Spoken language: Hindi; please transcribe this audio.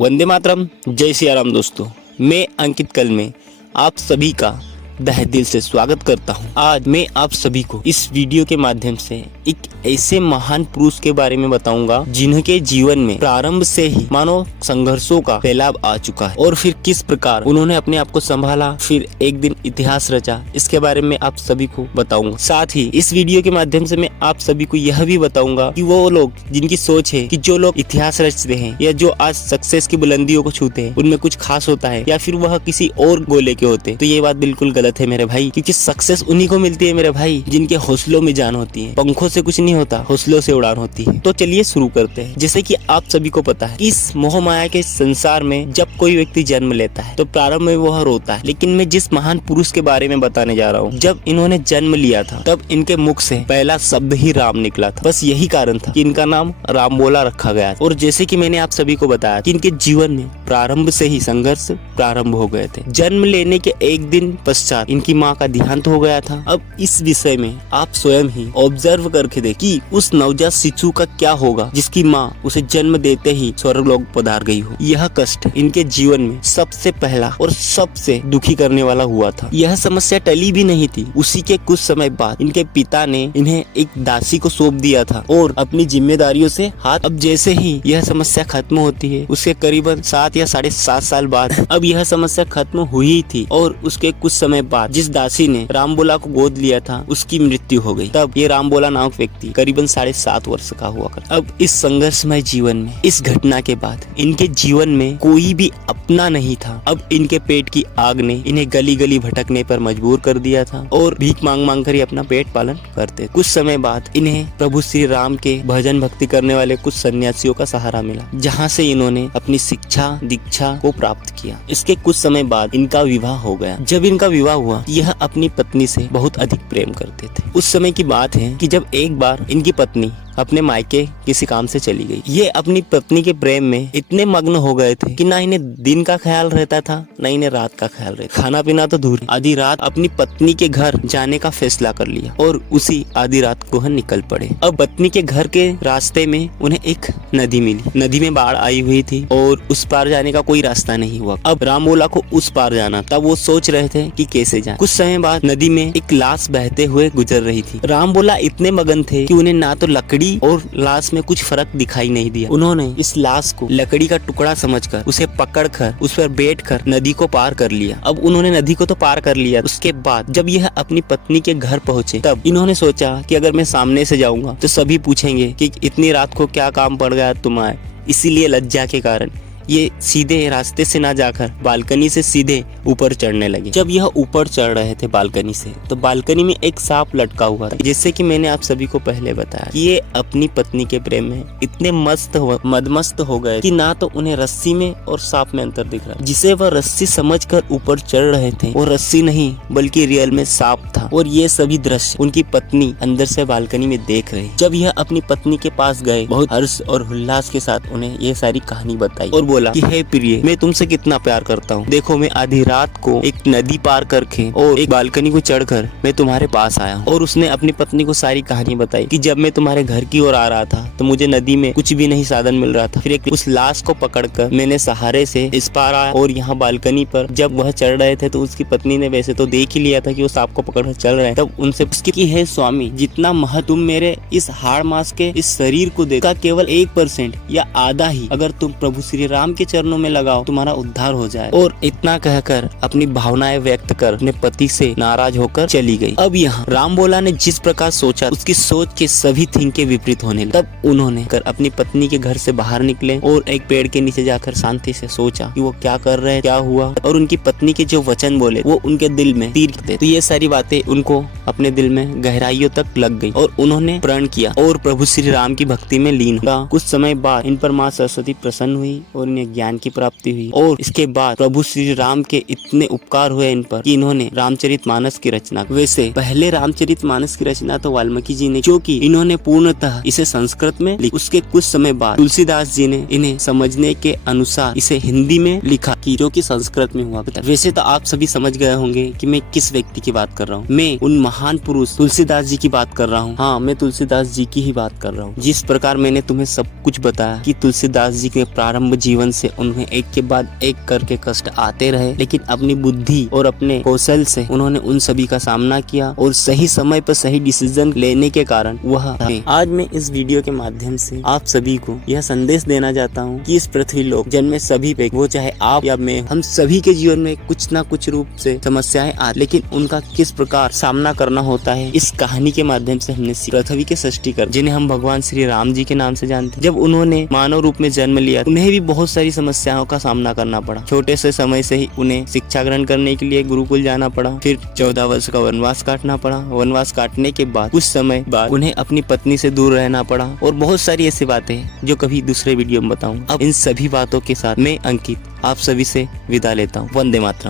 वंदे मातरम, जय सिया राम। दोस्तों, मैं अंकित कल में आप सभी का तहे दिल से स्वागत करता हूं। आज मैं आप सभी को इस वीडियो के माध्यम से एक ऐसे महान पुरुष के बारे में बताऊंगा जिनके जीवन में प्रारंभ से ही मानव संघर्षों का फैलाव आ चुका है और फिर किस प्रकार उन्होंने अपने आप को संभाला, फिर एक दिन इतिहास रचा। इसके बारे में आप सभी को बताऊंगा। साथ ही इस वीडियो के माध्यम से मैं आप सभी को यह भी बताऊंगा कि वो लोग जिनकी सोच है कि जो लोग इतिहास रचते हैं या जो आज सक्सेस की बुलंदियों को छूते हैं उनमें कुछ खास होता है या फिर वह किसी और गोले के होते हैं, तो ये बात बिल्कुल गलत है मेरे भाई। क्योंकि सक्सेस उन्हीं को मिलती है मेरे भाई जिनके हौसलों में जान होती है। पंखों से कुछ नहीं होता, हौसलों से उड़ान होती है। तो चलिए शुरू करते हैं। जैसे कि आप सभी को पता है, इस मोह माया के संसार में जब कोई व्यक्ति जन्म लेता है तो प्रारंभ में वह रोता है, लेकिन मैं जिस महान पुरुष के बारे में बताने जा रहा हूँ, जब इन्होंने जन्म लिया था तब इनके मुख से पहला शब्द ही राम निकला था। बस यही कारण था कि इनका नाम राम बोला रखा गया था। और जैसे कि मैंने आप सभी को बताया कि इनके जीवन में प्रारंभ से ही संघर्ष प्रारंभ हो गए थे। जन्म लेने के एक दिन पश्चात इनकी माँ का देहांत हो गया था। अब इस विषय में आप स्वयं ही ऑब्जर्व करके देखें कि उस नवजात शिशु का क्या होगा जिसकी माँ उसे जन्म देते ही स्वर्गलोक पधार गई हो। यह कष्ट इनके जीवन में सबसे पहला और सबसे दुखी करने वाला हुआ था। यह समस्या टली भी नहीं थी। उसी के कुछ समय बाद इनके पिता ने इन्हें एक दासी को सौंप दिया था और अपनी जिम्मेदारियों से हाथ। अब जैसे ही यह समस्या खत्म होती है, उसके करीबन 7 या 7.5 साल बाद अब यह समस्या खत्म हुई थी और उसके कुछ समय बाद जिस दासी ने रामबोला को गोद लिया था उसकी मृत्यु हो गई। तब ये रामबोला नामक व्यक्ति करीबन 7.5 वर्ष का हुआ करता। अब इस संघर्षमय जीवन में इस घटना के बाद इनके जीवन में कोई भी अपना नहीं था। अब इनके पेट की आग ने इन्हें गली गली भटकने पर मजबूर कर दिया था और भीख मांग मांग कर ही अपना पेट पालन करते। कुछ समय बाद इन्हें प्रभु श्री राम के भजन भक्ति करने वाले कुछ सन्यासियों का सहारा मिला, जहाँ से इन्होंने अपनी शिक्षा दीक्षा को प्राप्त किया। इसके कुछ समय बाद इनका विवाह हो गया। जब इनका विवाह हुआ, यह अपनी पत्नी से बहुत अधिक प्रेम करते थे। उस समय की बात है कि जब एक बार इनकी पत्नी अपने मायके किसी काम से चली गई। ये अपनी पत्नी के प्रेम में इतने मग्न हो गए थे कि ना इन्हें दिन का ख्याल रहता था ना इन्हें रात का ख्याल रहता। खाना पीना तो दूर, आधी रात अपनी पत्नी के घर जाने का फैसला कर लिया और उसी आधी रात को हम निकल पड़े। अब पत्नी के घर के रास्ते में उन्हें एक नदी मिली। नदी में बाढ़ आई हुई थी और उस पार जाने का कोई रास्ता नहीं हुआ। अब रामबोला को उस पार जाना, तब वो सोच रहे थे कि कैसे जाएं। कुछ समय बाद नदी में एक लाश बहते हुए गुजर रही थी। रामबोला इतने मगन थे कि उन्हें ना तो लकड़ी और लाश में कुछ फर्क दिखाई नहीं दिया। उन्होंने इस लाश को लकड़ी का टुकड़ा समझकर उसे पकड़कर उस पर बैठकर नदी को पार कर लिया। अब उन्होंने नदी को तो पार कर लिया। उसके बाद जब यह अपनी पत्नी के घर पहुंचे, तब इन्होंने सोचा कि अगर मैं सामने से जाऊंगा तो सभी पूछेंगे कि इतनी रात को क्या काम पड़ गया तुम्हारे। इसीलिए लज्जा के कारण ये सीधे रास्ते से ना जाकर बालकनी से सीधे ऊपर चढ़ने लगे। जब यह ऊपर चढ़ रहे थे बालकनी से, तो बालकनी में एक सांप लटका हुआ था। जैसे कि मैंने आप सभी को पहले बताया कि ये अपनी पत्नी के प्रेम में इतने मदमस्त हो गए कि ना तो उन्हें रस्सी में और सांप में अंतर दिख रहा। जिसे वह रस्सी समझकर ऊपर चढ़ रहे थे, वो रस्सी नहीं बल्कि रियल में सांप था। और ये सभी दृश्य उनकी पत्नी अंदर से बालकनी में देख रही। जब यह अपनी पत्नी के पास गए, बहुत हर्ष और उल्लास के साथ उन्हें ये सारी कहानी बताई और बोला कि हे प्रिय, मैं तुमसे कितना प्यार करता हूँ। देखो, मैं आधी रात को एक नदी पार करके और एक बालकनी को चढ़कर मैं तुम्हारे पास आया हूँ। और उसने अपनी पत्नी को सारी कहानी बताई कि जब मैं तुम्हारे घर की ओर आ रहा था तो मुझे नदी में कुछ भी नहीं साधन मिल रहा था। फिर एक उस लाश को पकड़कर मैंने सहारे से इस पार आया और यहाँ बालकनी पर जब वह चढ़ रहे थे तो उसकी पत्नी ने वैसे तो देख ही लिया था कि वो सांप को पकड़कर चल रहे हैं। तब उनसे उसकी हे स्वामी, जितना महत्व तुम मेरे इस हाड़ मांस के इस शरीर को देखा, केवल 1% या आधा ही अगर तुम प्रभु श्री राम के चरणों में लगाओ, तुम्हारा उद्धार हो जाए। और इतना कहकर अपनी भावनाएं व्यक्त कर अपने पति से नाराज होकर चली गई। अब यहाँ रामबोला ने जिस प्रकार सोचा, उसकी सोच के सभी थिंग के विपरीत होने लगे। तब उन्होंने अपनी पत्नी के घर से बाहर निकले और एक पेड़ के नीचे जाकर शांति से सोचा कि वो क्या कर रहे हैं, क्या हुआ। और उनकी पत्नी के जो वचन बोले वो उनके दिल में तीर थे। तो ये सारी बातें उनको अपने दिल में गहराइयों तक लग गई और उन्होंने प्रण किया और प्रभु श्री राम की भक्ति में लीन हुआ। कुछ समय बाद इन पर माँ सरस्वती प्रसन्न हुई और इन्हें ज्ञान की प्राप्ति हुई। और इसके बाद प्रभु श्री राम के इतने उपकार हुए इन पर कि इन्होंने रामचरितमानस की रचना। वैसे पहले रामचरितमानस की रचना तो वाल्मीकि जी ने, जो कि इन्होंने पूर्णतः इसे संस्कृत में लिखा। उसके कुछ समय बाद तुलसीदास जी ने इन्हें समझने के अनुसार इसे हिंदी में लिखा। की, जो कि संस्कृत में हुआ करता। वैसे तो आप सभी समझ गए होंगे कि मैं किस व्यक्ति की बात कर रहा हूँ। मैं उन महान पुरुष तुलसीदास जी की बात कर रहा हूँ। हाँ, मैं तुलसीदास जी की ही बात कर रहा हूँ। जिस प्रकार मैंने तुम्हें सब कुछ बताया कि तुलसीदास जी के प्रारंभ जीवन से उन्हें एक के बाद एक करके कष्ट आते रहे, लेकिन अपनी बुद्धि और अपने कौशल से उन्होंने उन सभी का सामना किया और सही समय पर सही डिसीजन लेने के कारण वह आज मैं इस वीडियो के माध्यम से आप सभी को यह संदेश देना चाहता हूँ कि इस पृथ्वी लोक जन्मे सभी पे, वो चाहे आप या मैं, हम सभी के जीवन में कुछ न कुछ रूप से समस्याएं आ, लेकिन उनका किस प्रकार सामना करना होता है इस कहानी के माध्यम से हमने पृथ्वी के सृष्टिकर, जिन्हें हम भगवान श्री राम जी के नाम से जानते हैं, जब उन्होंने मानव रूप में जन्म लिया उन्हें भी बहुत सारी समस्याओं का सामना करना पड़ा। छोटे से समय से ही उन्हें शिक्षा ग्रहण करने के लिए गुरुकुल जाना पड़ा, फिर 14 वर्ष का वनवास काटना पड़ा। वनवास काटने के बाद कुछ समय बाद उन्हें अपनी पत्नी से दूर रहना पड़ा और बहुत सारी ऐसी बातें जो कभी दूसरे वीडियो में बताऊं। अब इन सभी बातों के साथ मैं अंकित आप सभी से विदा लेता हूँ। वंदे मातरम।